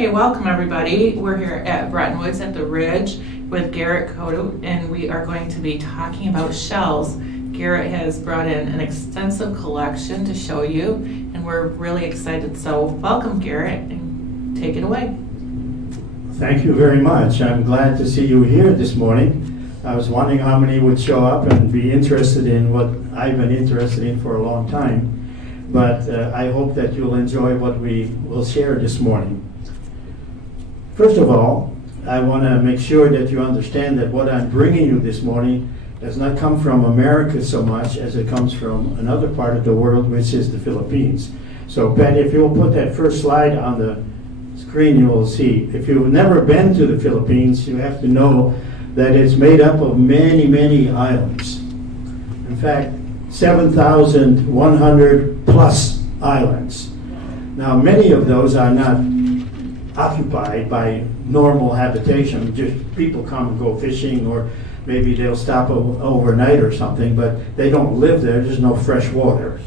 Okay, welcome everybody. We're here at Breton Woods at the Ridge with Garrett Koedoot, and we are going to be talking about shells. Garrett has brought in an extensive collection to show you, and we're really excited. So welcome, Garrett, and take it away. Thank you very much. I'm glad to see you here this morning. I was wondering how many would show up and be interested in what I've been interested in for a long time. But I hope that you'll enjoy what we will share this morning. First of all, I want to make sure that you understand that what I'm bringing you this morning does not come from America so much as it comes from another part of the world, which is the Philippines. So Pat, if you'll put that first slide on the screen, you will see. If you've never been to the Philippines, you have to know that it's made up of many, many islands. In fact, 7,100 plus islands. Now, many of those are not occupied by normal habitation. Just people come and go fishing, or maybe they'll stop overnight or something, but they don't live there. There's no fresh water.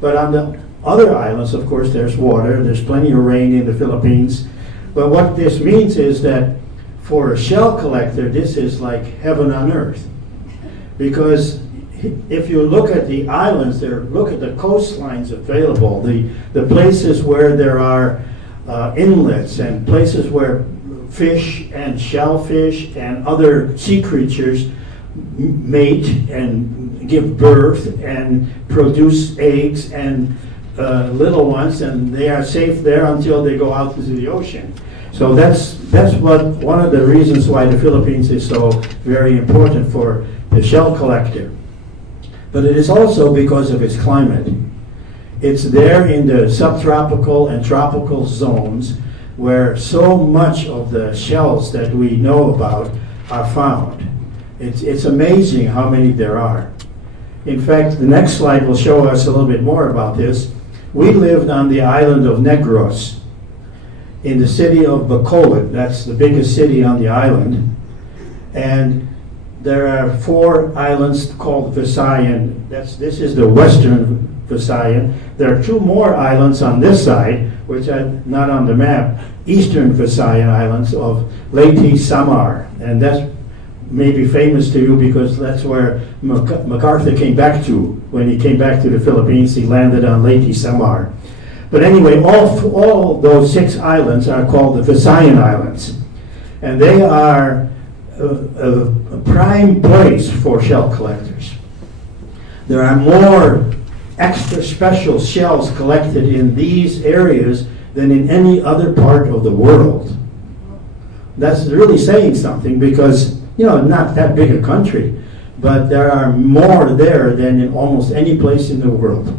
But on the other islands, of course, there's water. There's plenty of rain in the Philippines. But what this means is that for a shell collector, this is like heaven on earth. Because if you look at the islands, look at the coastlines available, the places where there are inlets and places where fish and shellfish and other sea creatures mate and give birth and produce eggs and little ones, and they are safe there until they go out into the ocean. So that's one of the reasons why the Philippines is so very important for the shell collector. But it is also because of its climate. It's there in the subtropical and tropical zones where so much of the shells that we know about are found. It's amazing how many there are. In fact, the next slide will show us a little bit more about this. We lived on the island of Negros in the city of Bacolod. That's the biggest city on the island. And there are 4 islands called Visayan. This is the western Visayan. There are 2 more islands on this side, which are not on the map, eastern Visayan islands of Leyte Samar. And that's maybe famous to you because that's where MacArthur came back to. When he came back to the Philippines, he landed on Leyte Samar. But anyway, all those 6 islands are called the Visayan Islands. And they are a prime place for shell collectors. There are more extra special shells collected in these areas than in any other part of the world. That's really saying something because, not that big a country, but there are more there than in almost any place in the world.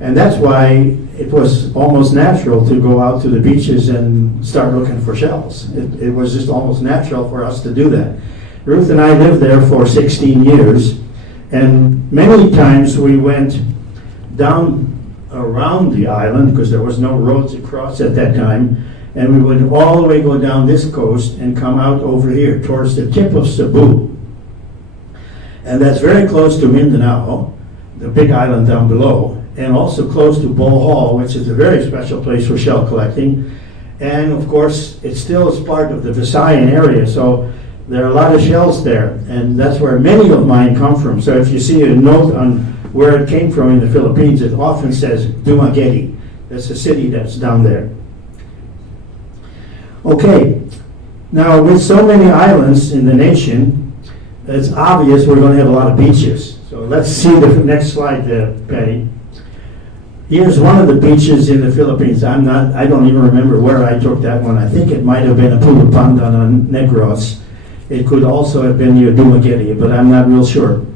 And that's why it was almost natural to go out to the beaches and start looking for shells. It was just almost natural for us to do that. Ruth and I lived there for 16 years, and many times we went down around the island because there was no roads across at that time, and we would all the way go down this coast and come out over here towards the tip of Cebu. And that's very close to Mindanao, the big island down below, and also close to Bohol, which is a very special place for shell collecting. And of course, it still is part of the Visayan area, so there are a lot of shells there, and that's where many of mine come from. So if you see a note on where it came from in the Philippines, it often says Dumaguete. That's a city that's down there. Okay, now with so many islands in the nation, it's obvious we're going to have a lot of beaches. So let's see the next slide there, Patty. Here's one of the beaches in the Philippines. I don't even remember where I took that one. I think it might have been a Pulupandan on Negros. It could also have been near Dumaguete, but I'm not real sure.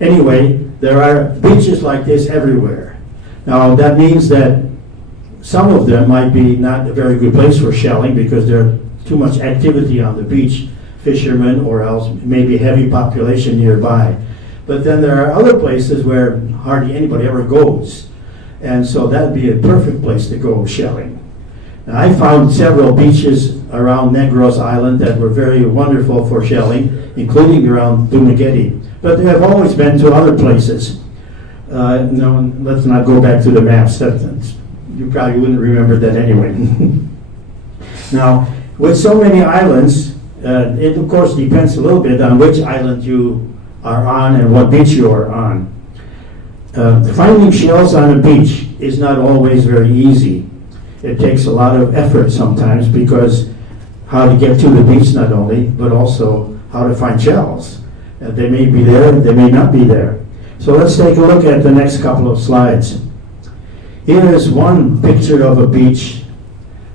Anyway, there are beaches like this everywhere. Now, that means that some of them might be not a very good place for shelling because there's too much activity on the beach, fishermen, or else maybe heavy population nearby. But then there are other places where hardly anybody ever goes. And so that would be a perfect place to go shelling. Now, I found several beaches around Negros Island that were very wonderful for shelling, including around Dumaguete. But they have always been to other places. No, let's not go back to the maps. You probably wouldn't remember that anyway. Now, with so many islands, it of course depends a little bit on which island you are on and what beach you are on. Finding shells on a beach is not always very easy. It takes a lot of effort sometimes, because how to get to the beach not only, but also how to find shells. They may be there, they may not be there. So let's take a look at the next couple of slides. Here is one picture of a beach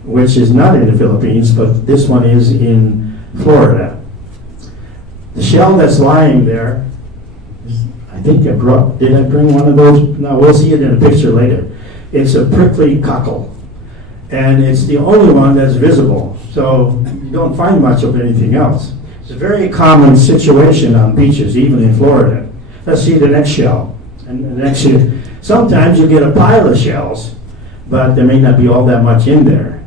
which is not in the Philippines, but this one is in Florida. The shell that's lying there, I think did I bring one of those? No, we'll see it in a picture later. It's a prickly cockle, and it's the only one that's visible, so you don't find much of anything else. It's a very common situation on beaches, even in Florida. Let's see the next shell. And the next shell. Sometimes you get a pile of shells, but there may not be all that much in there.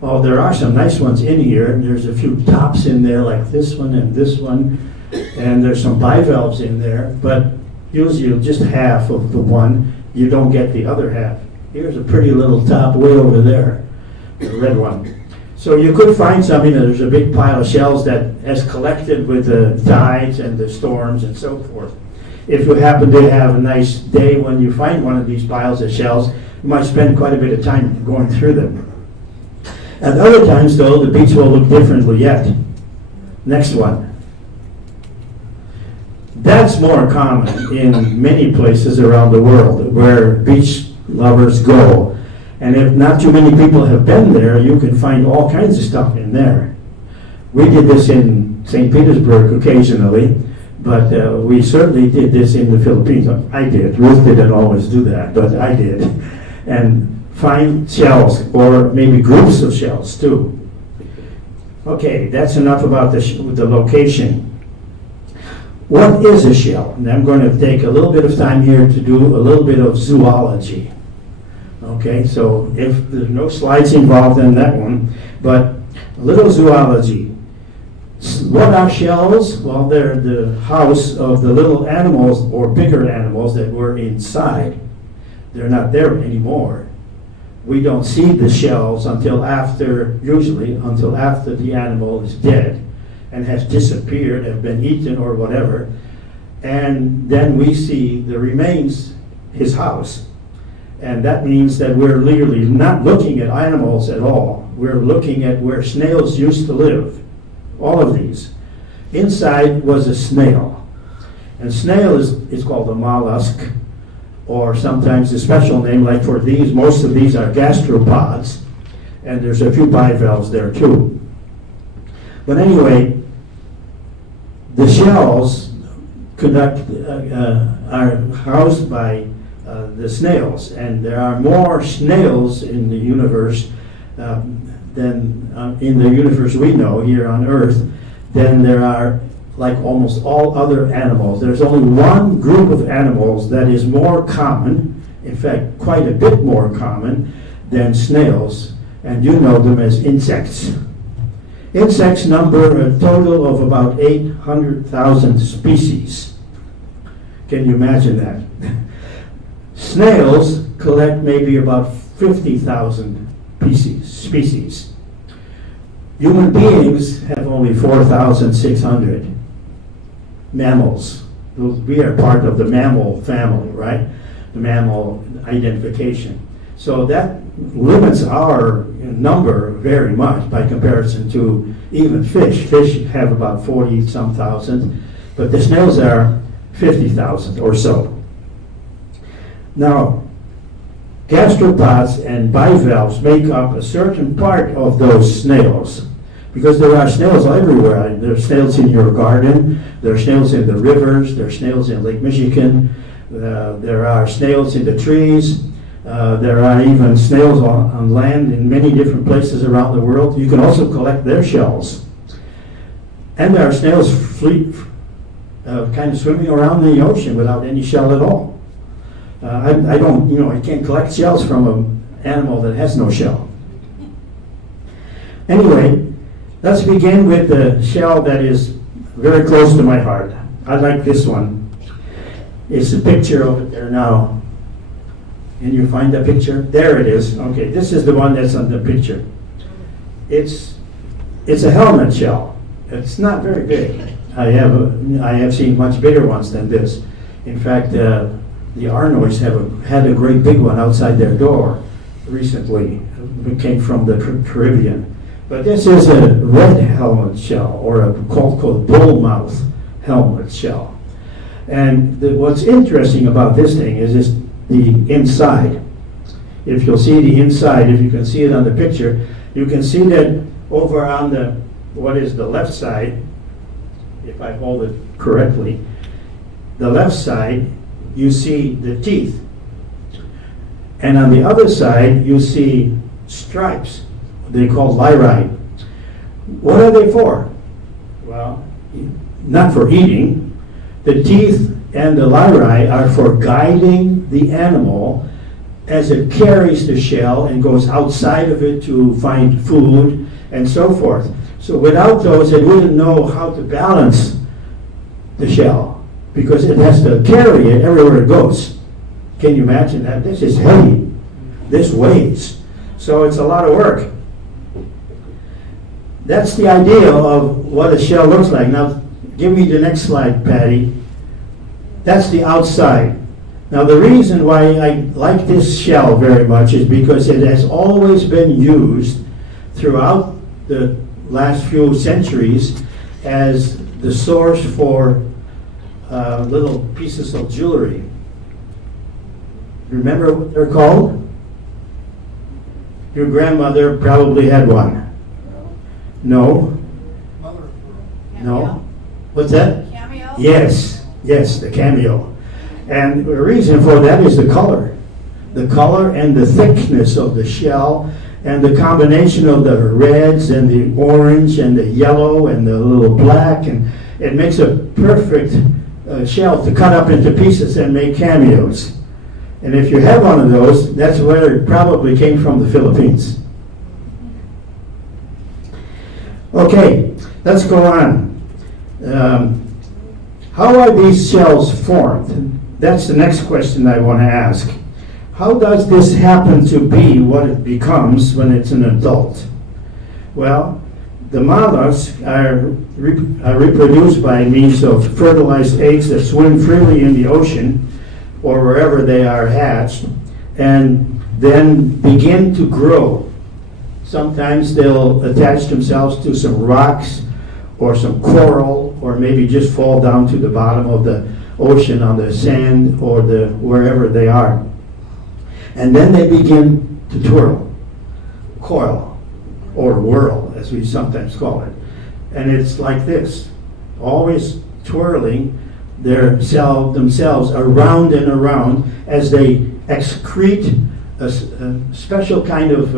Oh, there are some nice ones in here. There's a few tops in there, like this one, and there's some bivalves in there, but usually just half of the one. You don't get the other half. Here's a pretty little top way over there, the red one. So you could find something that there's a big pile of shells that has collected with the tides and the storms and so forth. If you happen to have a nice day when you find one of these piles of shells, you might spend quite a bit of time going through them. At other times, though, the beach will look differently yet. Next one. That's more common in many places around the world where beach lovers go. And if not too many people have been there, you can find all kinds of stuff in there. We did this in St. Petersburg occasionally, but we certainly did this in the Philippines. I did. Ruth didn't always do that, but I did. And find shells, or maybe groups of shells too. Okay, that's enough about the location. What is a shell? And I'm going to take a little bit of time here to do a little bit of zoology. Okay, so if there's no slides involved in that one, but a little zoology. What are shells? Well, they're the house of the little animals or bigger animals that were inside. They're not there anymore. We don't see the shells usually until after the animal is dead and has disappeared, have been eaten or whatever. And then we see the remains, his house. And that means that we're literally not looking at animals at all. We're looking at where snails used to live. All of these. Inside was a snail. And snail is called a mollusk, or sometimes a special name, like for these, most of these are gastropods, and there's a few bivalves there too. But anyway, the shells are housed by the snails, and there are more snails in the universe than in the universe we know here on Earth than there are like almost all other animals. There's only one group of animals that is more common, in fact quite a bit more common than snails, and you know them as insects. Insects number a total of about 800,000 species. Can you imagine that? Snails collect maybe about 50,000 species. Human beings have only 4,600. Mammals. We are part of the mammal family, right? The mammal identification. So that limits our number very much by comparison to even fish. Fish have about 40-some thousand, but the snails are 50,000 or so. Now, gastropods and bivalves make up a certain part of those snails, because there are snails everywhere. There are snails in your garden, there are snails in the rivers, there are snails in Lake Michigan, there are snails in the trees, there are even snails on land in many different places around the world. You can also collect their shells. And there are snails kind of swimming around the ocean without any shell at all. I can't collect shells from an animal that has no shell. Anyway, let's begin with the shell that is very close to my heart. I like this one. It's a picture of it there now. Can you find that picture? There it is. Okay, this is the one that's on the picture. it's a helmet shell. It's not very big. I have seen much bigger ones than this. In fact, the Arnoys had a great big one outside their door recently. It came from the Caribbean. But this is a red helmet shell, or a called bullmouth helmet shell. And what's interesting about this thing is the inside. If you'll see the inside, if you can see it on the picture, you can see that over on the left side, if I hold it correctly, the left side, you see the teeth. And on the other side, you see stripes. They call lyri. What are they for? Well, not for eating. The teeth and the lyri are for guiding the animal as it carries the shell and goes outside of it to find food and so forth. So without those, it wouldn't know how to balance the shell because it has to carry it everywhere it goes. Can you imagine that? This is heavy. This weighs. So it's a lot of work. That's the idea of what a shell looks like. Now, give me the next slide, Patty. That's the outside. Now, the reason why I like this shell very much is because it has always been used throughout the last few centuries as the source for little pieces of jewelry. Remember what they're called? Your grandmother probably had one. No? No? What's that? Cameo? Yes, the cameo. And the reason for that is the color. The color and the thickness of the shell and the combination of the reds and the orange and the yellow and the little black, and it makes a perfect shell to cut up into pieces and make cameos. And if you have one of those, that's where it probably came from, the Philippines. Okay, let's go on. How are these shells formed? That's the next question I want to ask. How does this happen to be what it becomes when it's an adult? Well, the mollusks are reproduced by means of fertilized eggs that swim freely in the ocean or wherever they are hatched, and then begin to grow. Sometimes they'll attach themselves to some rocks or some coral, or maybe just fall down to the bottom of the ocean on the sand or wherever they are. And then they begin to twirl, coil, or whirl, as we sometimes call it. And it's like this, always twirling themselves around and around as they excrete a special kind of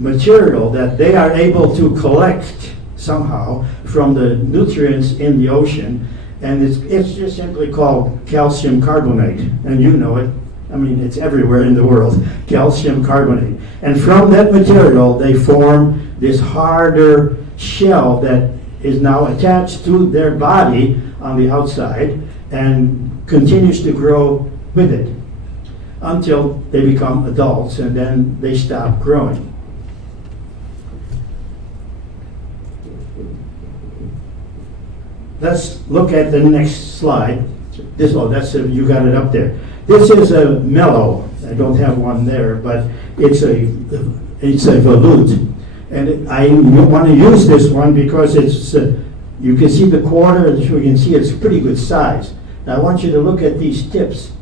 material that they are able to collect somehow from the nutrients in the ocean, and it's just simply called calcium carbonate, and you know it. I mean, it's everywhere in the world, calcium carbonate. And from that material, they form this harder shell that is now attached to their body on the outside and continues to grow with it until they become adults, and then they stop growing. Let's look at the next slide. You got it up there. This is a mellow. I don't have one there, but it's a volute, and I want to use this one because it's you can see the quarter, and you can see it's a pretty good size. Now I want you to look at these tips.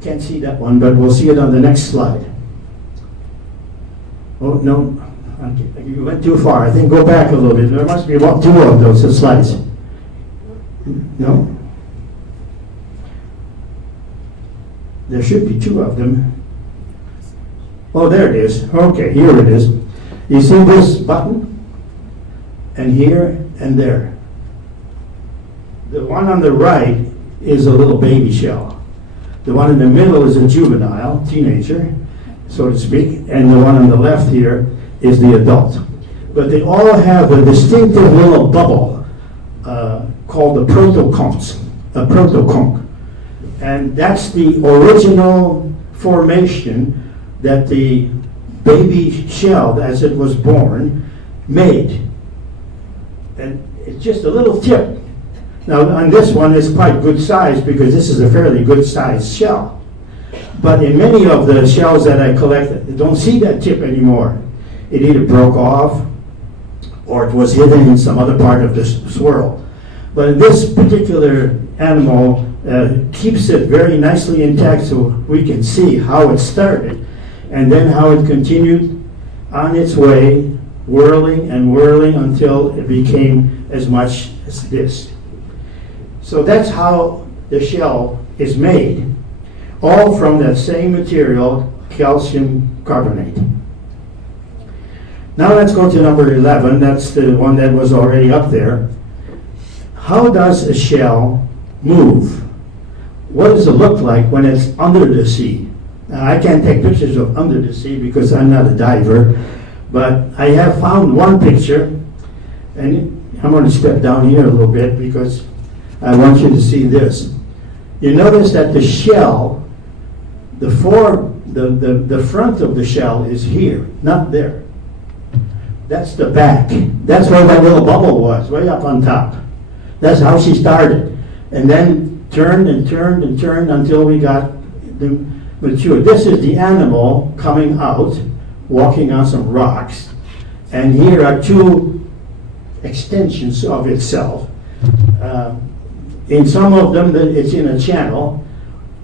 Can't see that one, but we'll see it on the next slide. Oh no, you went too far. I think go back a little bit. There must be about two of those slides. No? There should be two of them. Oh, there it is. Okay, here it is. You see this button? And here and there. The one on the right is a little baby shell. The one in the middle is a juvenile, teenager, so to speak, and the one on the left here is the adult. But they all have a distinctive little bubble called the protoconch, a protoconch. And that's the original formation that the baby shell as it was born made. And it's just a little tip. Now on this one it's quite good size because this is a fairly good sized shell. But in many of the shells that I collected, I don't see that tip anymore. It either broke off or it was hidden in some other part of the swirl. But this particular animal keeps it very nicely intact so we can see how it started and then how it continued on its way, whirling and whirling until it became as much as this. So that's how the shell is made, all from that same material, calcium carbonate. Now let's go to number 11. That's the one that was already up there. How does a shell move? What does it look like when it's under the sea? Now, I can't take pictures of under the sea because I'm not a diver, but I have found one picture, and I'm going to step down here a little bit because I want you to see this. You notice that the shell, the front of the shell is here, not there. That's the back. That's where that little bubble was, way up on top. That's how she started. And then turned and turned and turned until we got the mature. This is the animal coming out, walking on some rocks. And here are two extensions of itself. In some of them, it's in a channel.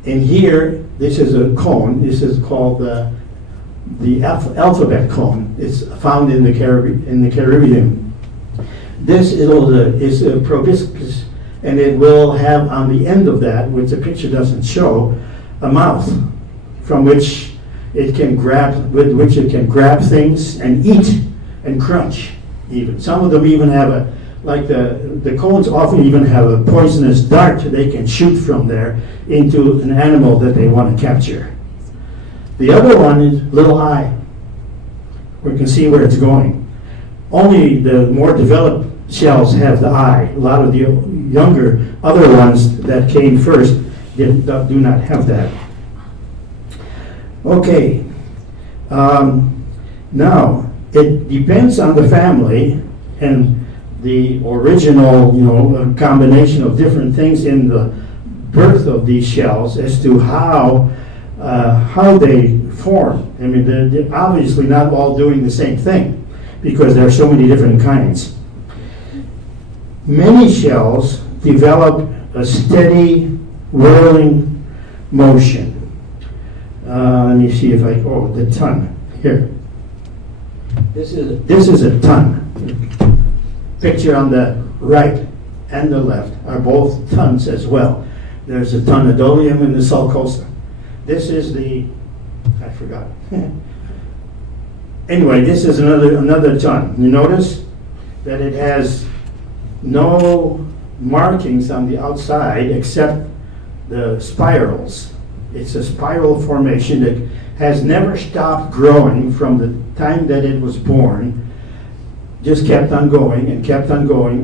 And here, this is a cone. This is called the alphabet cone. It's found in the Caribbean. This is a proboscis, and it will have on the end of that, which the picture doesn't show, a mouth from which it can grab, with which it can grab things and eat and crunch. Even some of them even have like the cones often even have a poisonous dart they can shoot from there into an animal that they want to capture. The other one is little eye. We can see where it's going. Only the more developed shells have the eye. A lot of the younger other ones that came first do not have that. Okay. Now, it depends on the family and the original, combination of different things in the birth of these shells as to how they form. I mean, they're obviously not all doing the same thing because there are so many different kinds. Many shells develop a steady whirling motion. Let me see if the ton here. This is a ton. Picture on the right and the left are both tons as well. There's a ton of dolium in the sulcosa. This is I forgot. Anyway, this is another ton. You notice that it has no markings on the outside except the spirals. It's a spiral formation that has never stopped growing from the time that it was born. Just kept on going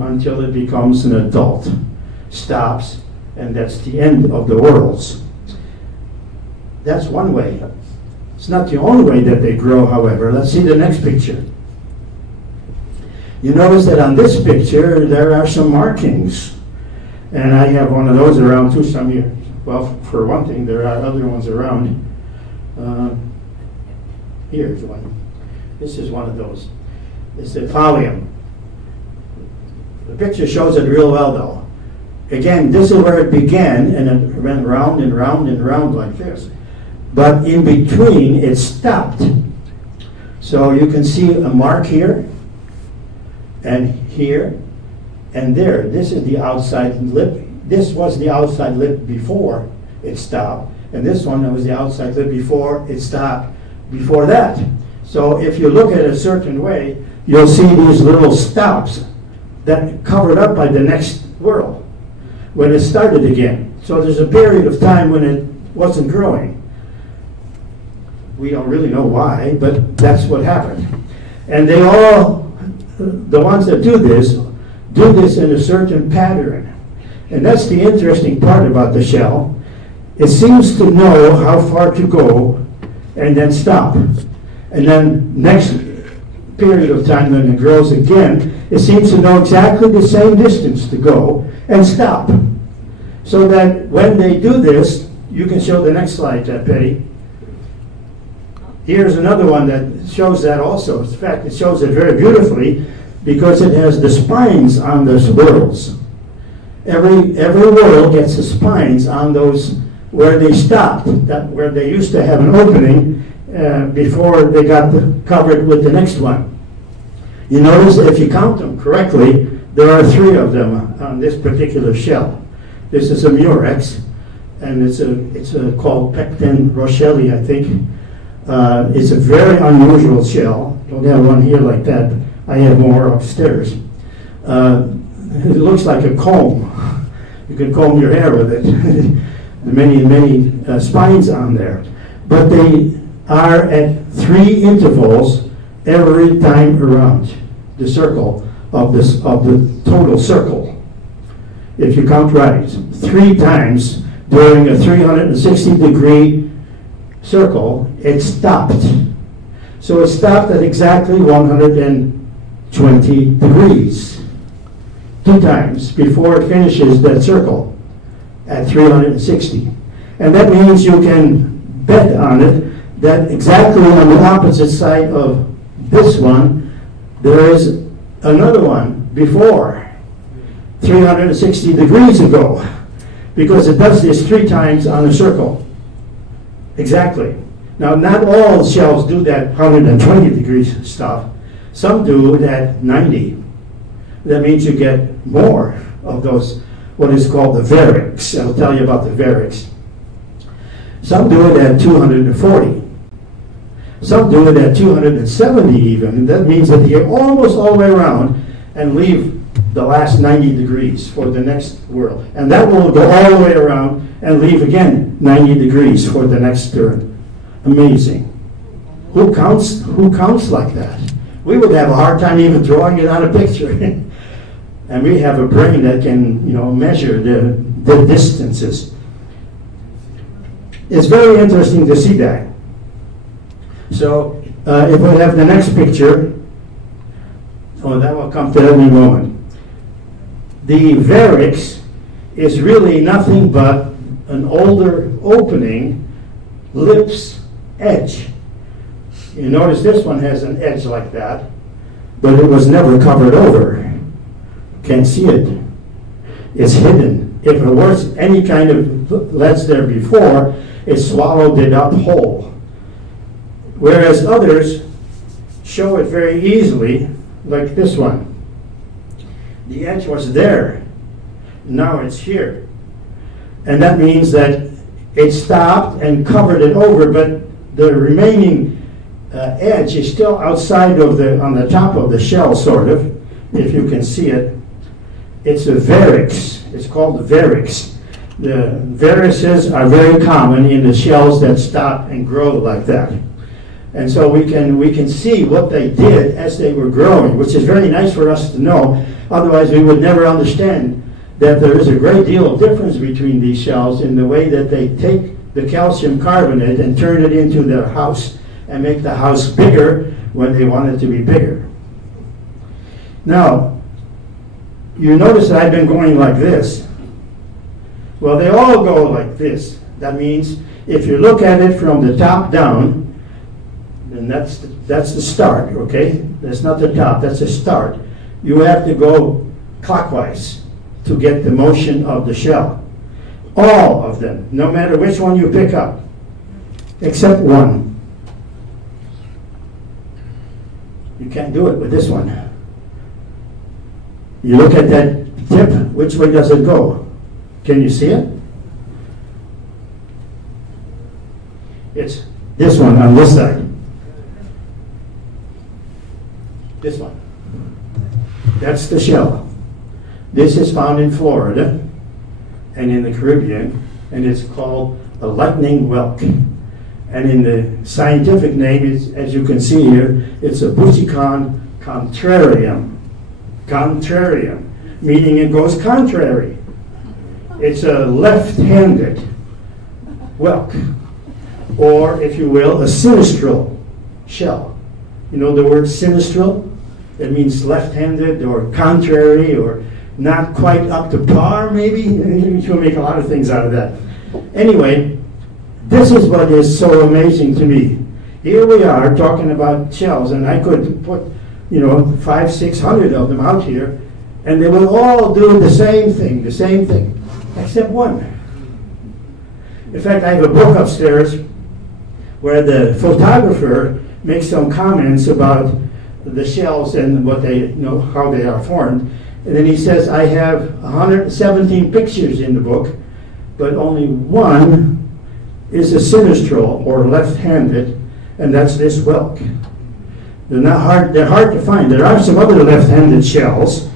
until it becomes an adult, stops, and that's the end of the whorls. That's one way. It's not the only way that they grow, however. Let's see the next picture. You notice that on this picture there are some markings, and I have one of those around too some here. Well, for one thing, there are other ones around. Here's one. This is one of those. It's the pallium. The picture shows it real well, though. Again, this is where it began, and it went round and round and round like this. But in between, it stopped. So you can see a mark here, and here, and there. This is the outside lip. This was the outside lip before it stopped, and this one was the outside lip before it stopped before that. So if you look at it a certain way, you'll see these little stops that covered up by the next whorl when it started again. So there's a period of time when it wasn't growing. We don't really know why, but that's what happened. And they all, the ones that do this in a certain pattern. And that's the interesting part about the shell. It seems to know how far to go and then stop. And then next period of time when it grows again, it seems to know exactly the same distance to go and stop. So that when they do this, you can show the next slide, Petty. Here's another one that shows that also. In fact, it shows it very beautifully because it has the spines on those whorls. Every whorl gets the spines on those where they stopped, where they used to have an opening before they got covered with the next one. You notice if you count them correctly, there are 3 of them on this particular shell. This is a murex, and it's called Pecten rochelle, I think. It's a very unusual shell. Don't have one here like that. I have more upstairs. It looks like a comb. You can comb your hair with it. many spines on there. But they are at 3 intervals every time around the circle of the total circle. If you count right, 3 times during a 360-degree circle, it stopped. So it stopped at exactly 120 degrees. 2 times before it finishes that circle at 360. And that means you can bet on it that exactly on the opposite side of this one, there is another one before 360 degrees ago, because it does this 3 times on a circle. Exactly. Now, not all shells do that 120 degrees stuff. Some do it at 90. That means you get more of those, what is called the varix. I'll tell you about the varix. Some do it at 240. Some do it at 270 even. And that means that they get almost all the way around and leave the last 90 degrees for the next whirl. And that will go all the way around and leave again 90 degrees for the next turn. Amazing. Who counts like that? We would have a hard time even drawing it on a picture. And we have a brain that can, measure the distances. It's very interesting to see that. So if we have the next picture, that will come to any moment. The varix is really nothing but an older opening, lips edge. You notice this one has an edge like that, but it was never covered over. Can't see it. It's hidden. If there was any kind of leads there before, it swallowed it up whole. Whereas others show it very easily, like this one. The edge was there. Now it's here. And that means that it stopped and covered it over, but the remaining edge is still outside of on the top of the shell, sort of, if you can see it. It's a varix. It's called the varix. The varices are very common in the shells that stop and grow like that. And so we can see what they did as they were growing, which is very nice for us to know. Otherwise, we would never understand that there is a great deal of difference between these shells in the way that they take the calcium carbonate and turn it into their house and make the house bigger when they want it to be bigger. Now, you notice that I've been going like this. Well, they all go like this. That means if you look at it from the top down, then that's the start, okay? That's not the top, that's the start. You have to go clockwise to get the motion of the shell. All of them, no matter which one you pick up, except one. You can't do it with this one. You look at that tip, which way does it go? Can you see it? It's this one on this side. This one. That's the shell. This is found in Florida and in the Caribbean, and it's called a lightning whelk. And in the scientific name, as you can see here, it's a Bucicon contrarium. Contrarium, meaning it goes contrary. It's a left-handed whelk, or if you will, a sinistral shell. You know the word sinistral? It means left-handed or contrary or not quite up to par, maybe. You can make a lot of things out of that. Anyway, this is what is so amazing to me. Here we are talking about shells, and I could put, 500-600 of them out here, and they will all do the same thing, except one. In fact, I have a book upstairs where the photographer makes some comments about the shells and what they, how they are formed. And then he says, I have 117 pictures in the book, but only one is a sinistral or left-handed, and that's this whelk. They're hard to find. There are some other left-handed shells.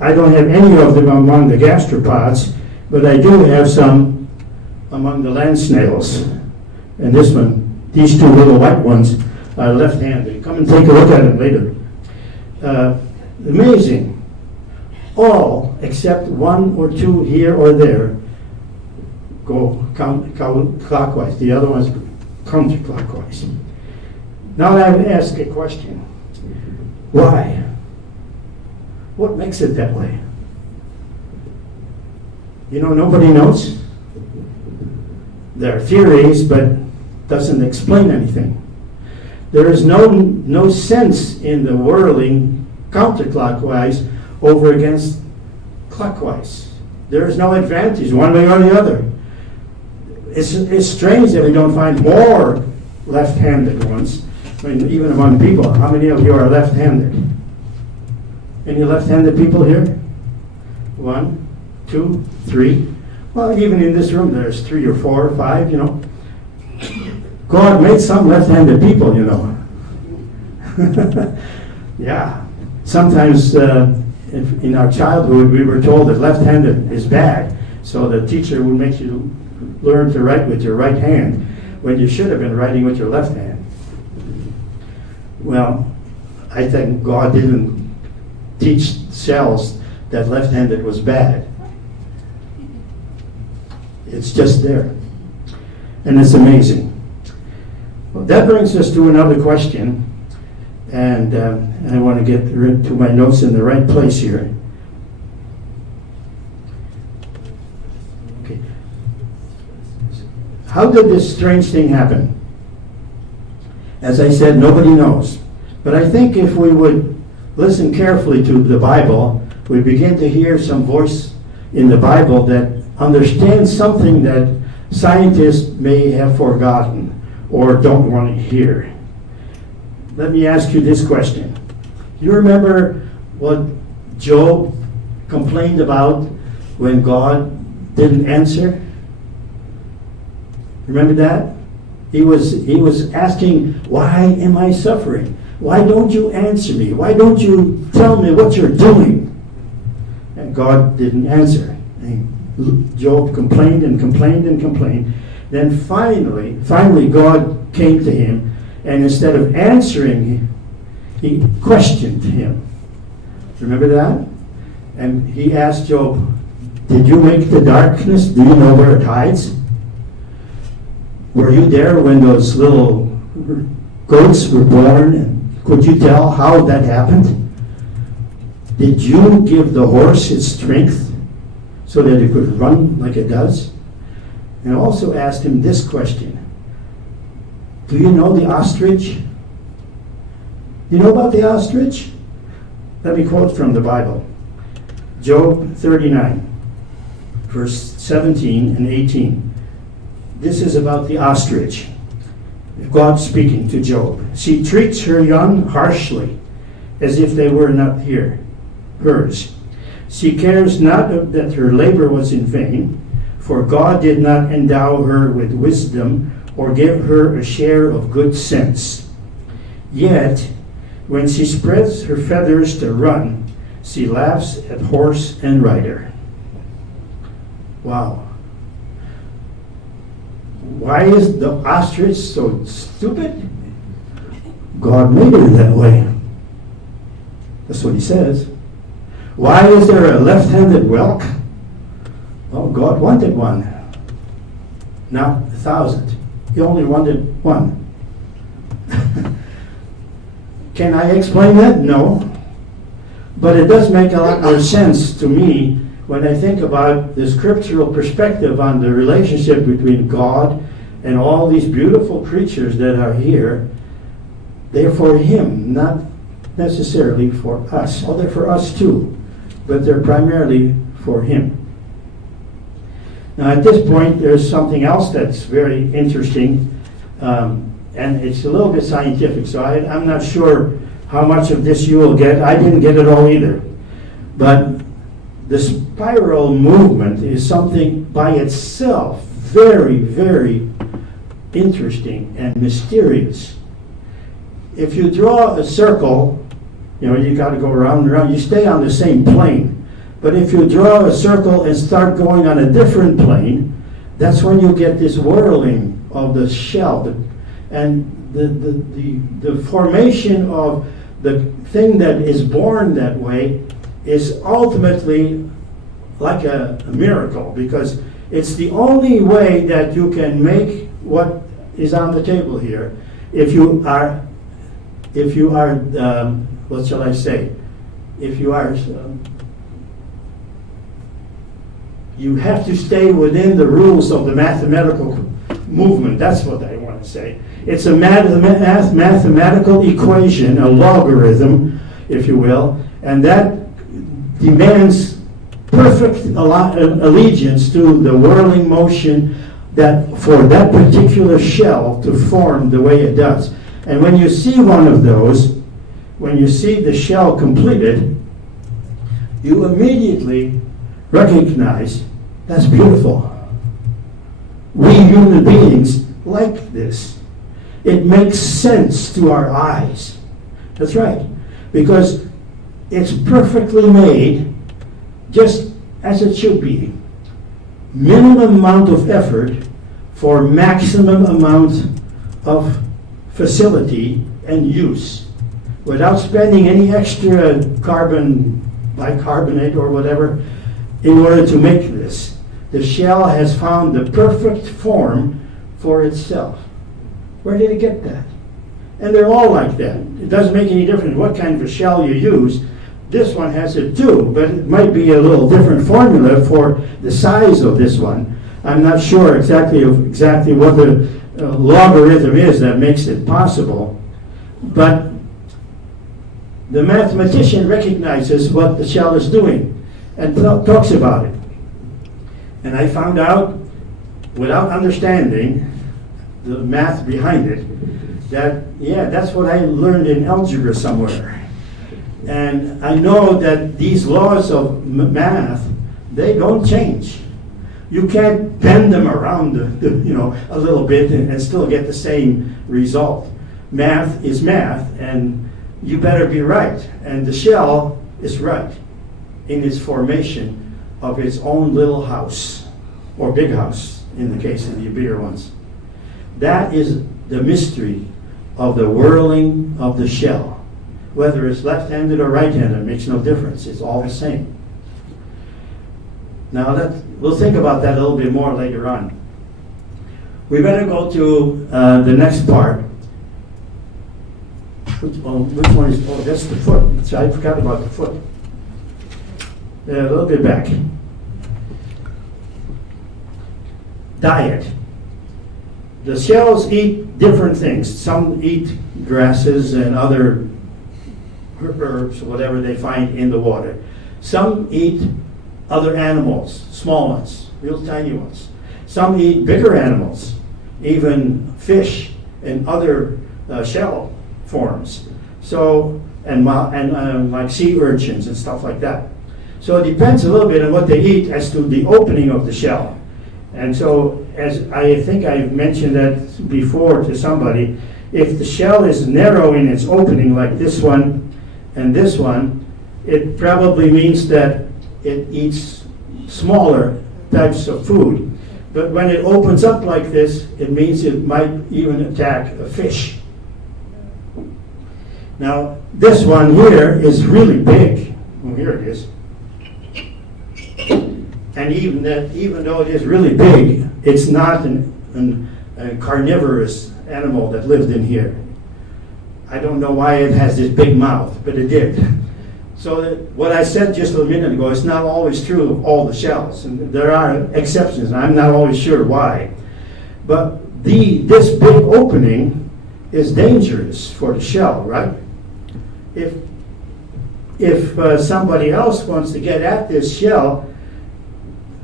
I don't have any of them among the gastropods, but I do have some among the land snails. And these two little white ones are left-handed. Come and take a look at them later. Amazing. All except one or two here or there go clockwise. The other ones counterclockwise. Now I would ask a question. Why? What makes it that way? Nobody knows. There are theories, but doesn't explain anything. There is no sense in the whirling counterclockwise over against clockwise. There is no advantage one way or the other. It's strange that we don't find more left-handed ones. I mean, even among people. How many of you are left-handed? Any left-handed people here? 1, 2, 3. Well, even in this room, there's 3 or 4 or 5. God made some left-handed people. Yeah. Sometimes in our childhood, we were told that left-handed is bad, so the teacher would make you learn to write with your right hand when you should have been writing with your left hand. Well, I think God didn't teach cells that left-handed was bad. It's just there. And it's amazing. Well, that brings us to another question. And I want to get to my notes in the right place here. Okay. How did this strange thing happen? As I said, nobody knows. But I think if we would listen carefully to the Bible, we begin to hear some voice in the Bible that understands something that scientists may have forgotten or don't want to hear. Let me ask you this question. You remember what Job complained about when God didn't answer? Remember that? He was asking, why am I suffering? Why don't you answer me? Why don't you tell me what you're doing? And God didn't answer. And Job complained and complained and complained. Then finally God came to him, and instead of answering, he questioned him. Remember that? And he asked Job, did you make the darkness? Do you know where it hides? Were you there when those little goats were born? And could you tell how that happened? Did you give the horse its strength so that it could run like it does? And I also asked him this question. Do you know the ostrich? You know about the ostrich? Let me quote from the Bible. Job 39, verse 17 and 18. This is about the ostrich. God speaking to Job. She treats her young harshly, as if they were not hers. She cares not that her labor was in vain, for God did not endow her with wisdom or give her a share of good sense. Yet, when she spreads her feathers to run, she laughs at horse and rider. Wow. Why is the ostrich so stupid? God made her that way. That's what he says. Why is there a left-handed whelk? Well, God wanted one, not 1,000. He only wanted one. Can I explain that? No. But it does make a lot more sense to me when I think about the scriptural perspective on the relationship between God and all these beautiful creatures that are here. They're for Him, not necessarily for us. Oh, they're for us too, but they're primarily for Him. Now at this point, there's something else that's very interesting, and it's a little bit scientific, so I'm not sure how much of this you will get. I didn't get it all either. But the spiral movement is something by itself very, very interesting and mysterious. If you draw a circle, you got to go around and around, you stay on the same plane. But if you draw a circle and start going on a different plane, that's when you get this whirling of the shell. And the formation of the thing that is born that way is ultimately like a miracle, because it's the only way that you can make what is on the table here. If you are, what shall I say? If you are, you have to stay within the rules of the mathematical movement. That's what I want to say. It's a mathematical equation, a logarithm, if you will, and that demands perfect allegiance to the whirling motion that for that particular shell to form the way it does. And when you see one of those, when you see the shell completed, you immediately recognize that's beautiful. We human beings like this. It makes sense to our eyes. That's right. Because it's perfectly made, just as it should be. Minimum amount of effort for maximum amount of facility and use, without spending any extra bicarbonate or whatever in order to make this. The shell has found the perfect form for itself. Where did it get that? And they're all like that. It doesn't make any difference what kind of a shell you use. This one has it too, but it might be a little different formula for the size of this one. I'm not sure exactly what the logarithm is that makes it possible, but the mathematician recognizes what the shell is doing and talks about it. And I found out, without understanding the math behind it, that, that's what I learned in algebra somewhere. And I know that these laws of math, they don't change. You can't bend them around a little bit and still get the same result. Math is math, and you better be right. And the shell is right in its formation of its own little house, or big house, in the case of the bigger ones. That is the mystery of the whirling of the shell. Whether it's left-handed or right-handed, it makes no difference. It's all the same. Now, we'll think about that a little bit more later on. We better go to the next part. Which one is, that's the foot. So I forgot about the foot. A little bit back. Diet. The shells eat different things. Some eat grasses and other herbs, whatever they find in the water. Some eat other animals, small ones, real tiny ones. Some eat bigger animals, even fish and other shell forms. So, and like sea urchins and stuff like that. So it depends a little bit on what they eat as to the opening of the shell. And so, as I think I've mentioned that before to somebody, if the shell is narrow in its opening, like this one and this one, it probably means that it eats smaller types of food. But when it opens up like this, it means it might even attack a fish. Now, this one here is really big. Well, here it is. And even though it is really big, it's not a carnivorous animal that lived in here. I don't know why it has this big mouth, but it did. So what I said just a minute ago is not always true of all the shells. And there are exceptions, and I'm not always sure why. But this big opening is dangerous for the shell, right? If somebody else wants to get at this shell,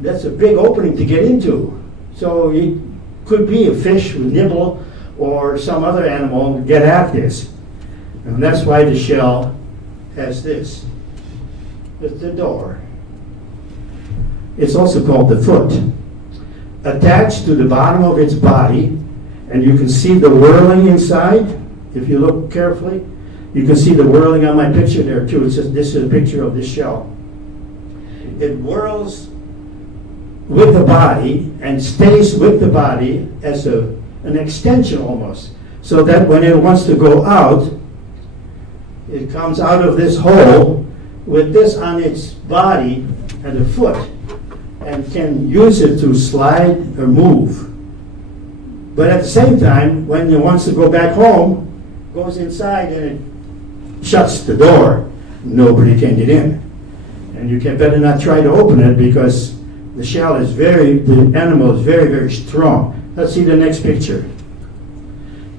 that's a big opening to get into. So it could be a fish with nibble or some other animal get at this. And that's why the shell has this. It's the door. It's also called the foot. Attached to the bottom of its body, and you can see the whirling inside, if you look carefully. You can see the whirling on my picture there too. It says this is a picture of the shell. It whirls with the body and stays with the body as an extension almost. So that when it wants to go out, it comes out of this hole with this on its body and the foot and can use it to slide or move. But at the same time, when it wants to go back home, goes inside and it shuts the door. Nobody can get in. And you can better not try to open it because the animal is very, very strong. Let's see the next picture.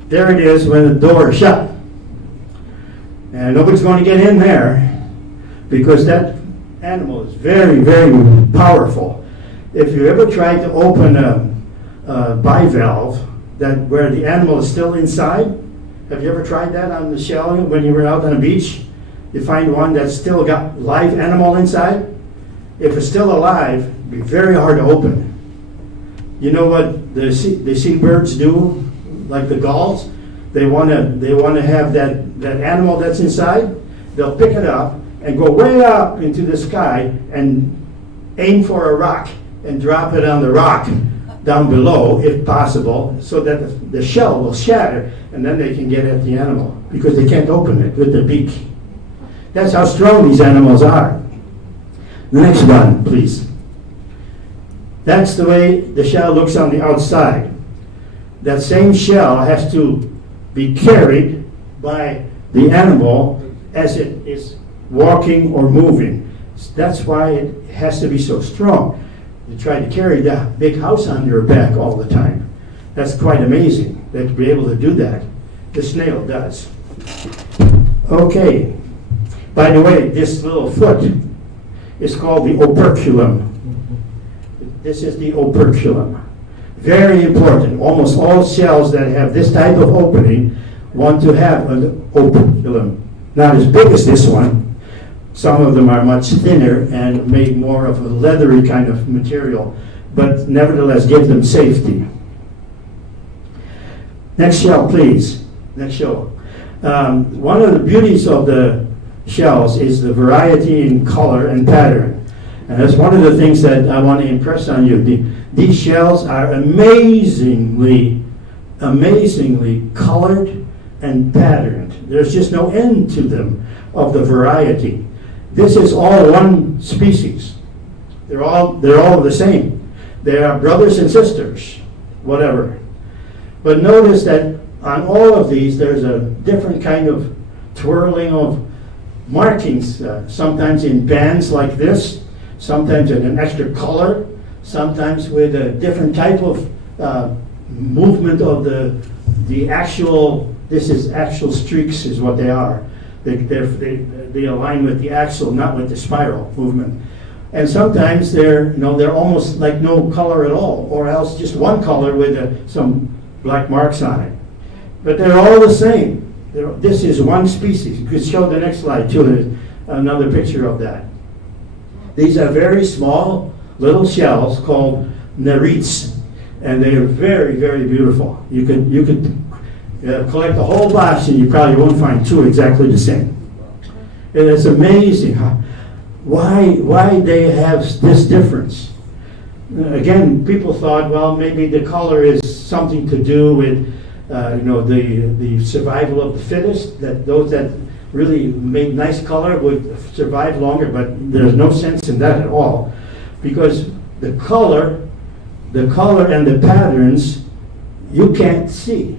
There it is when the door is shut. And nobody's going to get in there because that animal is very, very powerful. If you ever tried to open a bivalve where the animal is still inside, have you ever tried that on the shell when you were out on the beach? You find one that's still got live animal inside? If it's still alive, it'd be very hard to open. You know what the seabirds do, like the gulls? They want to have that animal that's inside. They'll pick it up and go way up into the sky and aim for a rock and drop it on the rock down below, if possible, so that the shell will shatter, and then they can get at the animal because they can't open it with their beak. That's how strong these animals are. The next one, please. That's the way the shell looks on the outside. That same shell has to be carried by the animal as it is walking or moving. That's why it has to be so strong. You try to carry that big house on your back all the time. That's quite amazing that to be able to do that. The snail does. Okay. By the way, this little foot is called the operculum. This is the operculum. Very important. Almost all shells that have this type of opening want to have an operculum. Not as big as this one. Some of them are much thinner and made more of a leathery kind of material, but nevertheless give them safety. Next shell, please. Next shell. One of the beauties of the shells is the variety in color and pattern. And that's one of the things that I want to impress on you. These shells are amazingly colored and patterned. There's just no end to them of the variety. This is all one species. They're all the same. They are brothers and sisters, whatever. But notice that on all of these, there's a different kind of twirling of markings, sometimes in bands like this, sometimes in an extra color, sometimes with a different type of movement of the actual, this is actual streaks is what they are. They align with the axle, not with the spiral movement. And sometimes they're almost like no color at all, or else just one color with some black marks on it. But they're all the same. This is one species. You could show the next slide too. There's another picture of that. These are very small little shells called nerites, and they are very, very beautiful. You could collect a whole box and you probably won't find two exactly the same. And it's amazing why they have this difference. Again, people thought, well, maybe the color is something to do with the survival of the fittest, that those that really made nice color would survive longer, but there's no sense in that at all, because the color and the patterns you can't see,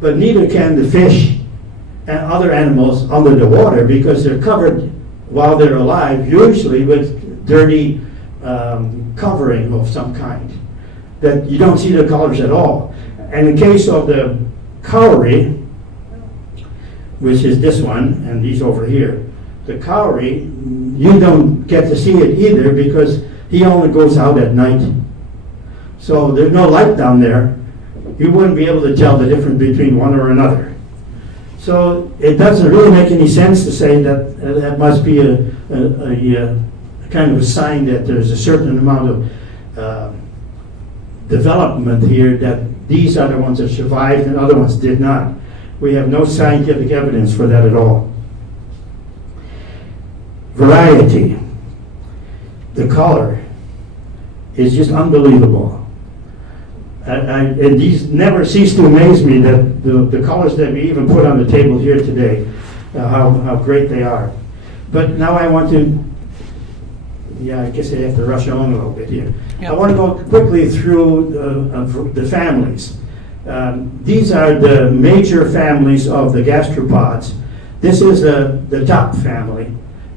but neither can the fish and other animals under the water because they're covered while they're alive, usually with dirty covering of some kind, that you don't see the colors at all. And in case of the cowrie, which is this one and these over here, the cowrie, you don't get to see it either because he only goes out at night. So there's no light down there. You wouldn't be able to tell the difference between one or another. So it doesn't really make any sense to say that that must be a kind of a sign that there's a certain amount of development here, that these are the ones that survived and other ones did not. We have no scientific evidence for that at all. Variety. The color is just unbelievable. And these never cease to amaze me, that the colors that we even put on the table here today, how great they are. But now I want to, I guess I have to rush on a little bit here. Yep. I want to go quickly through the families. These are the major families of the gastropods. This is the top family,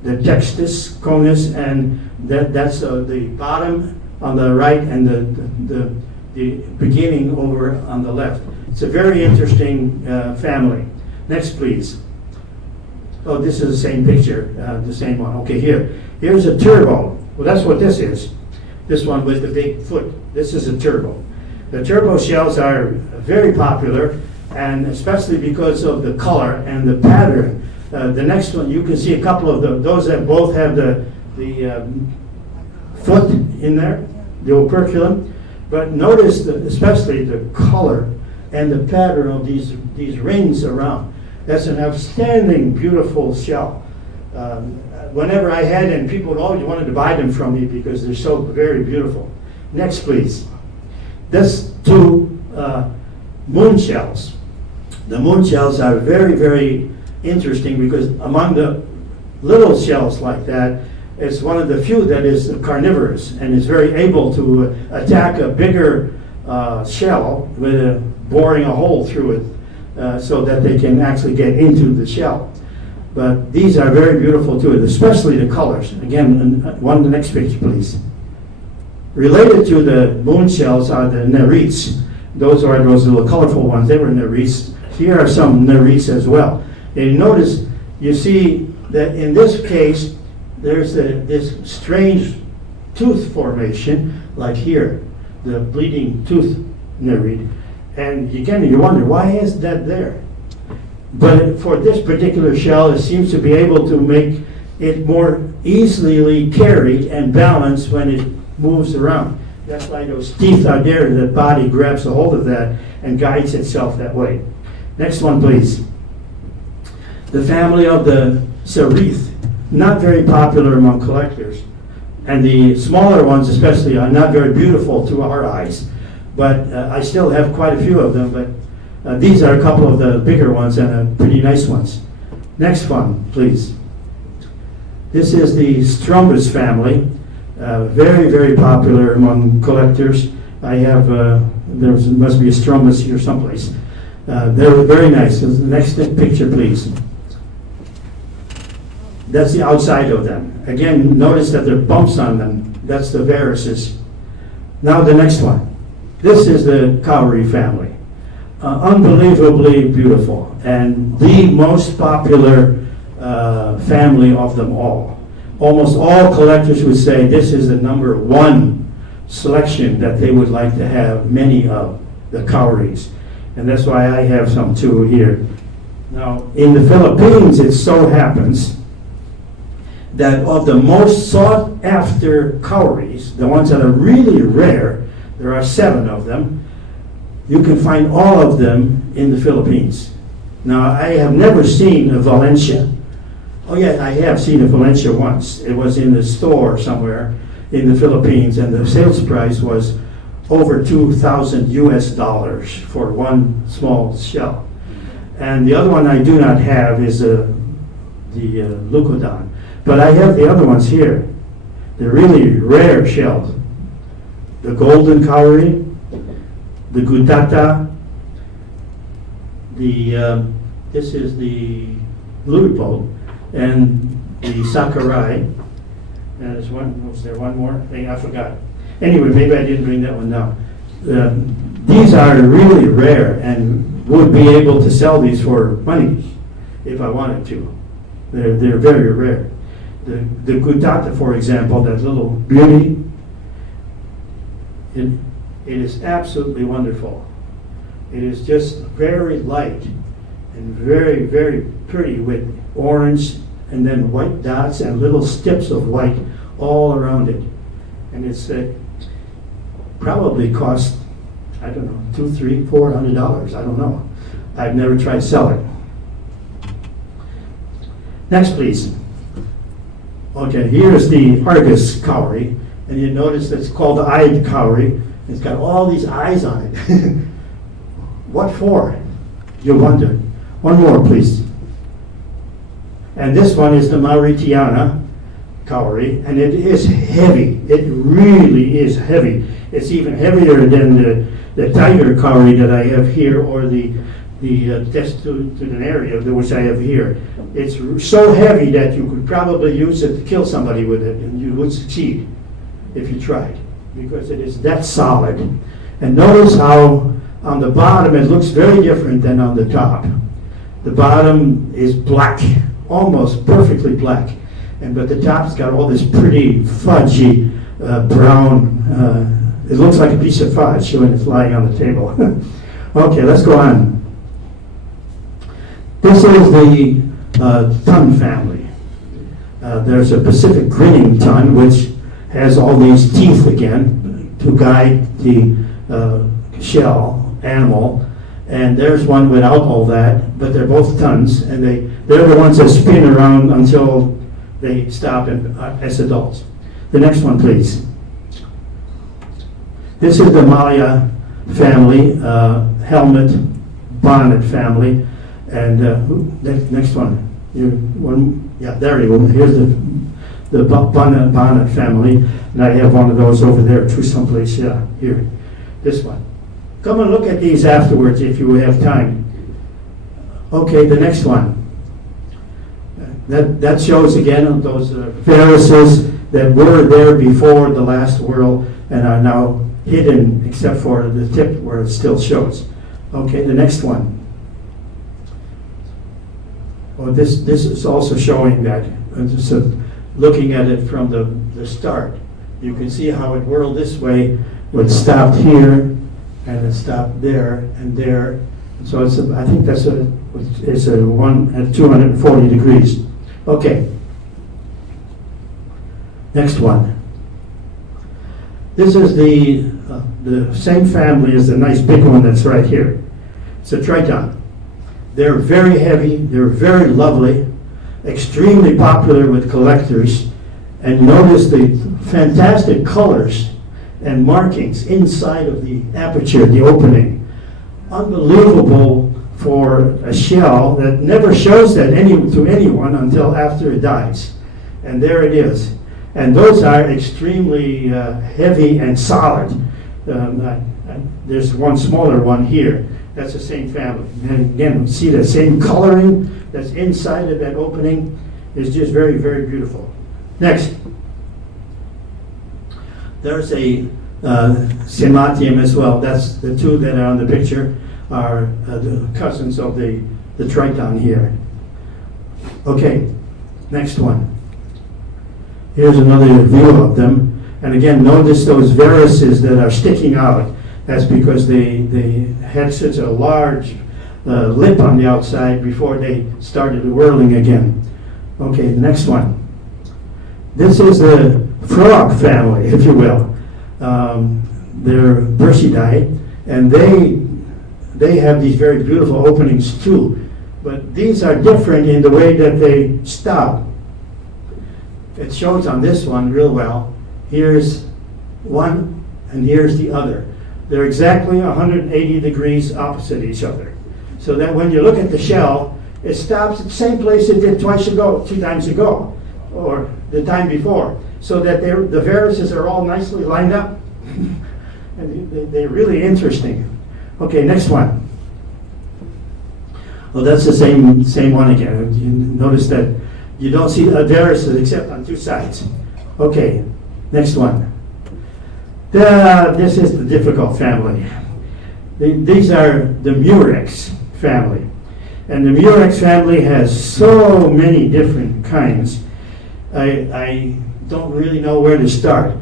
the Textus, Conus, and that's the bottom on the right and the beginning over on the left. It's a very interesting family. Next, please. Oh, this is the same picture, the same one. Okay, here's a turbo. Well, that's what this is. This one with the big foot. This is a turbo. The turbo shells are very popular, and especially because of the color and the pattern. The next one, you can see a couple of those that both have the foot in there, the operculum. But notice especially the color and the pattern of these rings around. That's an outstanding, beautiful shell. Whenever I had them, people would always wanted to buy them from me because they're so very beautiful. Next, please. This two moon shells. The moon shells are very, very interesting because among the little shells like that, it's one of the few that is carnivorous and is very able to attack a bigger shell with boring a hole through it so that they can actually get into the shell. But these are very beautiful too, especially the colors. Again, the next picture, please. Related to the moon shells are the nerites. Those are those little colorful ones. They were nerites. Here are some nerites as well. And you notice, you see that in this case, there's this strange tooth formation, like here, the bleeding tooth nerite. And again, you wonder, why is that there? But for this particular shell, it seems to be able to make it more easily carried and balanced when it moves around. That's why those teeth are there. The body grabs a hold of that and guides itself that way. Next one, please. The family of the Serith, not very popular among collectors. And the smaller ones especially are not very beautiful to our eyes. But I still have quite a few of them, but these are a couple of the bigger ones and pretty nice ones. Next one, please. This is the Strumbus family, very, very popular among collectors. I have, there must be a Strumbus here someplace. They're very nice. So the next picture, please. That's the outside of them. Again, notice that there are bumps on them. That's the varices. Now the next one. This is the cowrie family. Unbelievably beautiful and the most popular family of them all. Almost all collectors would say this is the number one selection that they would like to have many of the cowries. And that's why I have some too here. Now, in the Philippines, it so happens that of the most sought after cowries, the ones that are really rare, there are 7 of them. You can find all of them in the Philippines. Now, I have never seen a Valencia. Oh yeah, I have seen a Valencia once. It was in a store somewhere in the Philippines, and the sales price was over $2,000 US for one small shell. And the other one I do not have is the Leucodon. But I have the other ones here. The really rare shells. The golden cowrie, the gudata, the This is the luripo and the sakurai. And there's one, was there one more thing? I forgot. Anyway, maybe I didn't bring that one down. These are really rare and would be able to sell these for money if I wanted to. They're very rare. The Koedoot, for example, that little beauty, it is absolutely wonderful. It is just very light and very, very pretty with orange and then white dots and little stips of white all around it. And it's probably cost, I don't know, $200, $300, $400. I don't know. I've never tried selling. Next, please. Okay, here's the Argus cowrie, and you notice it's called the eyed cowrie. It's got all these eyes on it. What for? You wonder. One more, please. And this one is the Mauritiana cowrie, and it is heavy. It really is heavy. It's even heavier than the tiger cowrie that I have here, or the testudonaria, which I have here. It's so heavy that you could probably use it to kill somebody with it, and you would succeed if you tried, because it is that solid. And notice how on the bottom it looks very different than on the top. The bottom is black, almost perfectly black, but the top's got all this pretty fudgy brown. It looks like a piece of fudge when it's lying on the table. Okay, let's go on. This is the ton family. There's a Pacific grinning ton, which has all these teeth again to guide the shell animal. And there's one without all that, but they're both tons, and they're the ones that spin around until they stop as adults. The next one, please. This is the Malia family, helmet, bonnet family. And next one. Yeah, there you go. Here's the bonnet family. And I have one of those over there too, someplace. Yeah, here. This one. Come and look at these afterwards if you have time. Okay, the next one. That shows again those varices that were there before the last whirl and are now hidden except for the tip where it still shows. Okay, the next one. Oh, this is also showing that. So looking at it from the start, you can see how it whirled this way, it stopped here, and it stopped there and there. So I think that's it's a one at 240 degrees. Okay. Next one. This is the same family as the nice big one that's right here. It's a Triton. They're very heavy, they're very lovely, extremely popular with collectors, and notice the fantastic colors and markings inside of the aperture, the opening. Unbelievable for a shell that never shows that to anyone until after it dies. And there it is. And those are extremely heavy and solid. There's one smaller one here. That's the same family. And again, see the same coloring that's inside of that opening is just very, very beautiful. Next. There's a Sematium as well. That's the two that are on the picture are the cousins of the Triton here. Okay, next one. Here's another view of them. And again, notice those varices that are sticking out. That's because they had such a large lip on the outside before they started whirling again. Okay, the next one. This is the frog family, if you will. They're Bursidae, and they have these very beautiful openings too. But these are different in the way that they stop. It shows on this one real well. Here's one, and here's the other. They're exactly 180 degrees opposite each other. So that when you look at the shell, it stops at the same place it did 2 times ago, or the time before. So that the varices are all nicely lined up. And they're really interesting. Okay, next one. Oh, that's the same one again. You notice that you don't see varices except on two sides. Okay, next one. This is the difficult family. These are the Murex family. And the Murex family has so many different kinds. I don't really know where to start.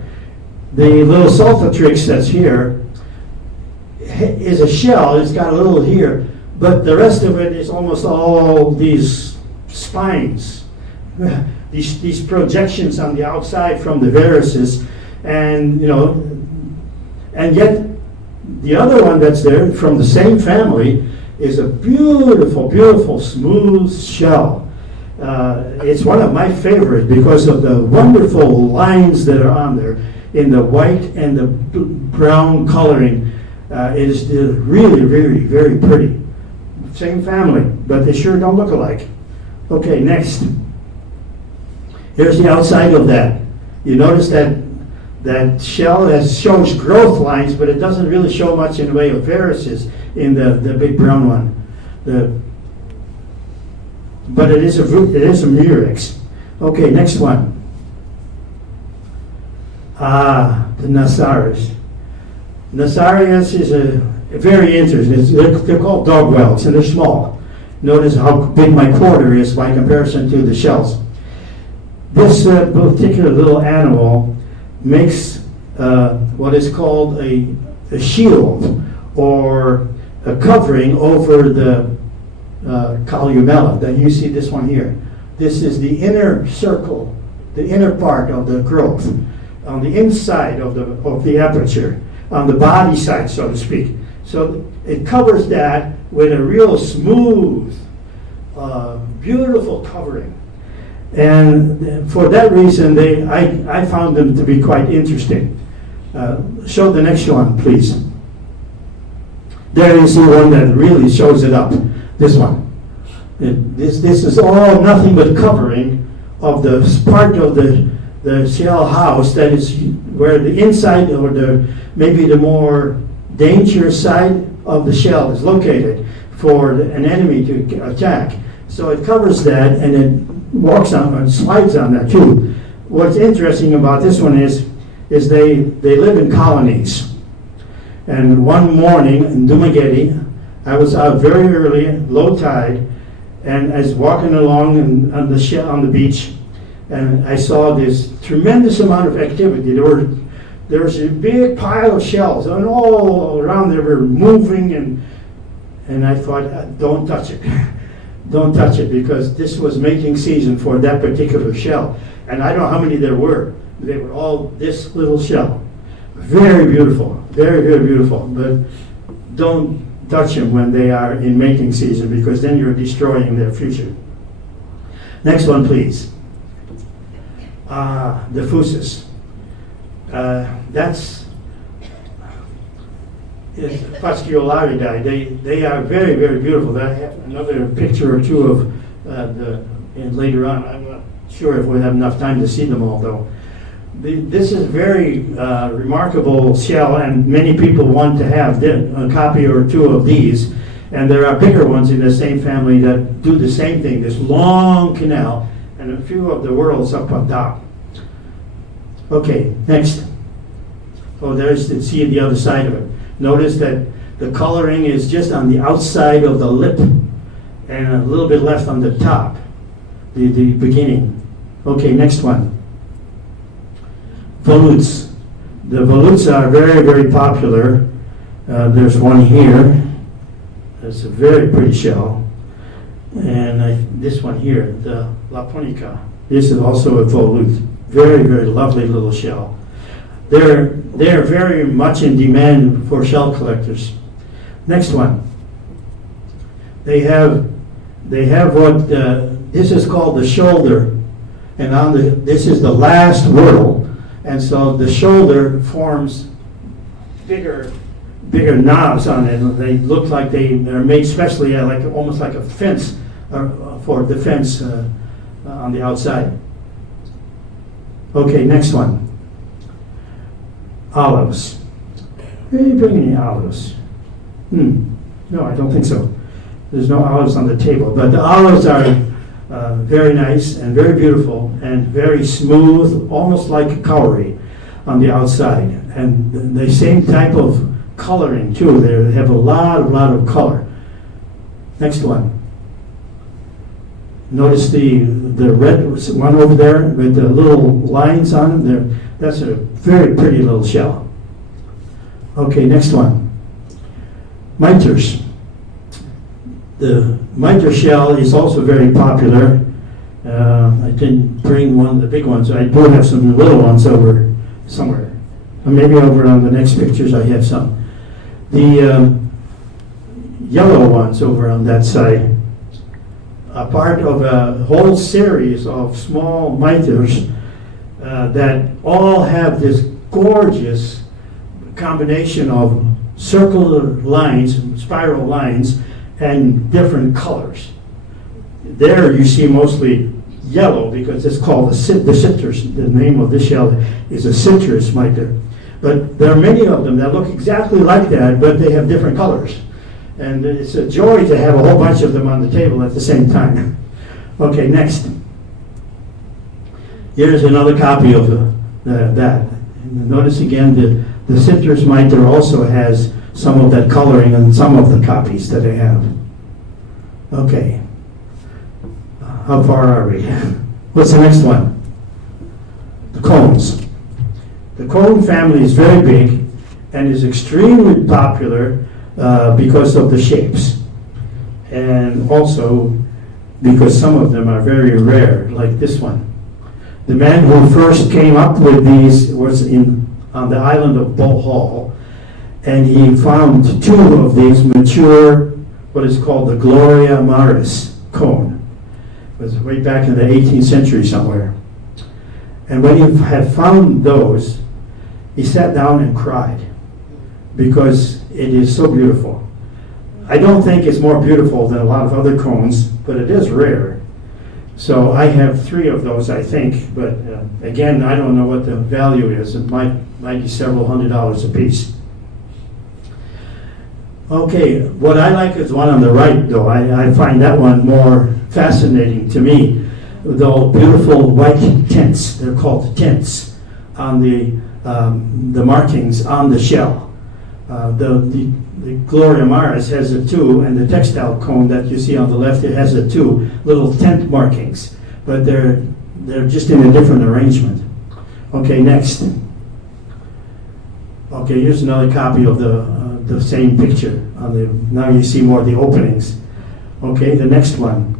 The little Saltatrix that's here is a shell. It's got a little here, but the rest of it is almost all these spines, these projections on the outside from the varices, and and yet the other one that's there from the same family is a beautiful, beautiful smooth shell. It's one of my favorites because of the wonderful lines that are on there in the white and the brown coloring. It is really, really, very pretty. Same family, but they sure don't look alike. Okay, next. Here's the outside of that. You notice that shell shows growth lines, but it doesn't really show much in the way of varices in the big brown one. But it is a murex. Okay, next one. The Nassarius. Nassarius is a very interesting. They're called dog whelks, and they're small. Notice how big my quarter is by comparison to the shells. This particular little animal makes what is called a shield or a covering over the columella. That you see this one here. This is the inner circle, the inner part of the growth, on the inside of the aperture, on the body side, so to speak. So it covers that with a real smooth, beautiful covering. And for that reason, I found them to be quite interesting. Show the next one, please. There you see one that really shows it up. This one. This is all nothing but covering of the part of the shell house that is where the inside or maybe the more dangerous side of the shell is located for an enemy to attack. So it covers that and it walks on and slides on that too. What's interesting about this one is they live in colonies. And one morning in Dumaguete, I was out very early, low tide, and I was walking along on the beach, and I saw this tremendous amount of activity. There was a big pile of shells, and all around they were moving, and I thought, don't touch it. Don't touch it, because this was mating season for that particular shell. And I don't know how many there were. They were all this little shell. Very beautiful, very, very beautiful. But don't touch them when they are in mating season, because then you're destroying their future. Next one, please. The fusus. That's Fasciolaridae. They are very, very beautiful. I have another picture or two of later on. I'm not sure if we have enough time to see them all, though. This is very remarkable shell, and many people want to have a copy or two of these. And there are bigger ones in the same family that do the same thing. This long canal, and a few of the whorls up on top. Okay, next. Oh, see the other side of it. Notice that the coloring is just on the outside of the lip and a little bit left on the top, the beginning. Okay, next one. Volutes. The volutes are very, very popular. There's one here. That's a very pretty shell. And this one here, the Laponica. This is also a volute. Very, very lovely little shell. They're very much in demand for shell collectors. Next one. They have what this is called the shoulder, and this is the last whorl, and so the shoulder forms bigger knobs on it. They look like they're made specially almost like a fence for defense on the outside. Okay, next one. Olives. Are you bringing any olives? No, I don't think so. There's no olives on the table, but the olives are very nice and very beautiful and very smooth, almost like cowrie on the outside. And the same type of coloring too. They have a lot of color. Next one. Notice the red one over there with the little lines on it. There, that's a very pretty little shell. Okay, next one. Miters. The mitre shell is also very popular. I didn't bring one of the big ones. I do have some little ones over somewhere. Or maybe over on the next pictures I have some. The yellow ones over on that side are part of a whole series of small mitres that all have this gorgeous combination of circular lines, spiral lines, and different colors. There you see mostly yellow because it's called the citrus. The name of this shell is a citrus mitre. But there are many of them that look exactly like that, but they have different colors. And it's a joy to have a whole bunch of them on the table at the same time. Okay, next. Here's another copy of that. And notice again the citrus mitre also has some of that coloring on some of the copies that I have. Okay. How far are we? What's the next one? The cones. The cone family is very big and is extremely popular because of the shapes. And also because some of them are very rare, like this one. The man who first came up with these was on the island of Bohol, and he found two of these mature, what is called the Gloria Maris cone. It was way back in the 18th century somewhere. And when he had found those, he sat down and cried because it is so beautiful. I don't think it's more beautiful than a lot of other cones, but it is rare. So I have 3 of those, I think, but again, I don't know what the value is. It might be several $100s a piece. Okay, what I like is one on the right, though. I find that one more fascinating to me. The beautiful white tints, they're called tints, on the markings on the shell. The Gloria Maris has it too, and the textile cone that you see on the left, it has it too, little tint markings, but they're just in a different arrangement. Okay, next. Okay, here's another copy of the same picture. Now you see more of the openings. Okay, the next one.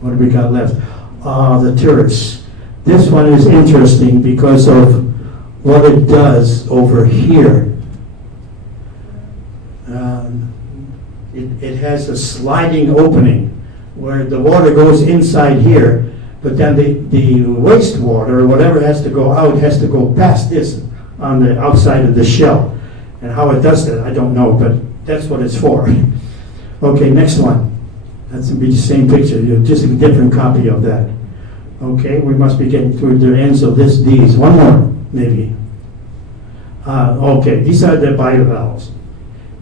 What do we got left? The turrets. This one is interesting because of what it does over here. It has a sliding opening where the water goes inside here, but then the wastewater or whatever has to go out has to go past this on the outside of the shell. And how it does that, I don't know, but that's what it's for. Okay, next one. That's be the same picture, just a different copy of that. Okay, we must be getting toward the ends of these. One more, maybe. Okay, these are the bivalves.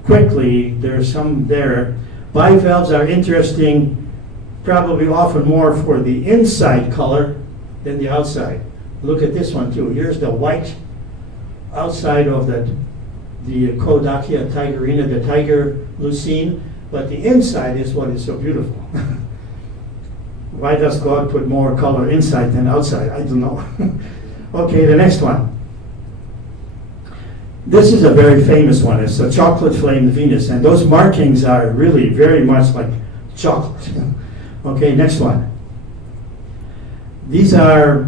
Quickly, there's some there. Bivalves are interesting, probably often more for the inside color than the outside. Look at this one too. Here's the white outside of the Koedoot tigerina, the tiger lucine, but the inside is what is so beautiful. Why does God put more color inside than outside? I don't know. Okay, the next one. This is a very famous one. It's a chocolate flamed Venus, and those markings are really very much like chocolate. Okay, next one. These are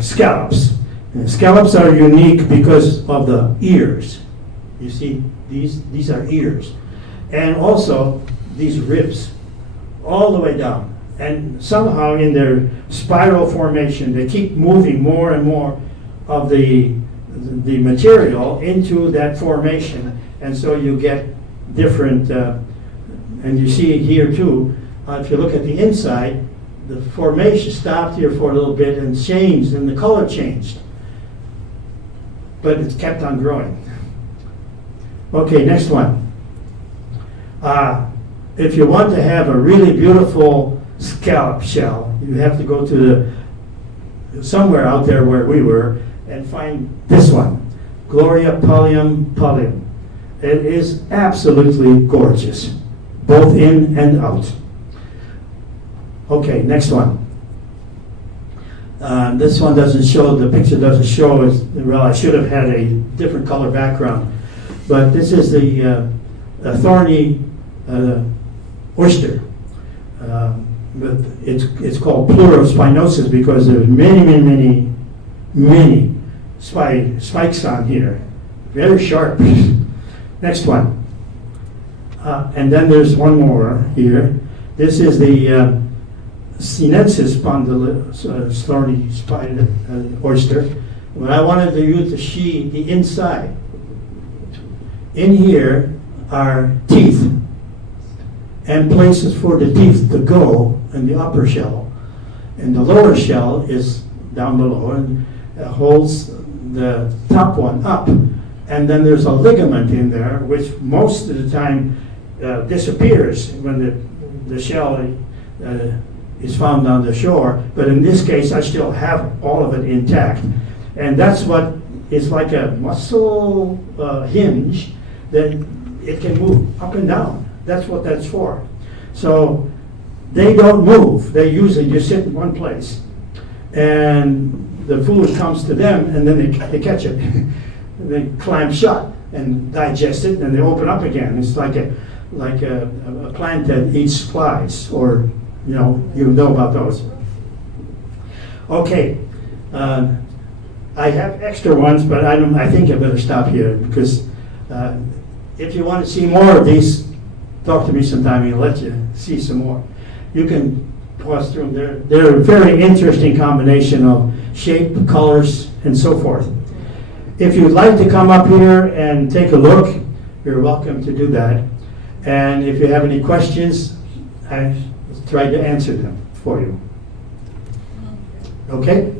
scallops. And scallops are unique because of the ears. You see, these are ears. And also these ribs, all the way down. And somehow in their spiral formation, they keep moving more and more of the material into that formation, and so you get different, and you see it here too, if you look at the inside, the formation stopped here for a little bit and changed, and the color changed. But it's kept on growing. Okay, next one. if you want to have a really beautiful scallop shell, you have to go to somewhere out there where we were and find this one, Gloria Pallium Pallium. It is absolutely gorgeous, both in and out. Okay, next one. This one doesn't show, the picture doesn't show, well, I should have had a different color background. But this is the thorny oyster. But it's called pleurospinosus because there's many spikes on here. Very sharp. Next one. And then there's one more here. This is the Sinensis spondylus, thorny spider oyster. But I wanted you to see the inside. In here are teeth and places for the teeth to go in the upper shell. And the lower shell is down below and holds the top one up. And then there's a ligament in there, which most of the time disappears when the shell is found on the shore. But in this case, I still have all of it intact. And that's what is like a muscle hinge that it can move up and down. That's what that's for. So they don't move. They usually just sit in one place. And the food comes to them, and then they catch it. They climb shut and digest it, and they open up again. It's like a plant that eats flies, or you know about those. Okay, I have extra ones, but I think I better stop here because if you want to see more of these, talk to me sometime and I'll let you see some more. You can pause through them. They're a very interesting combination of shape, colors, and so forth. If you'd like to come up here and take a look, you're welcome to do that. And if you have any questions, I try to answer them for you. Okay?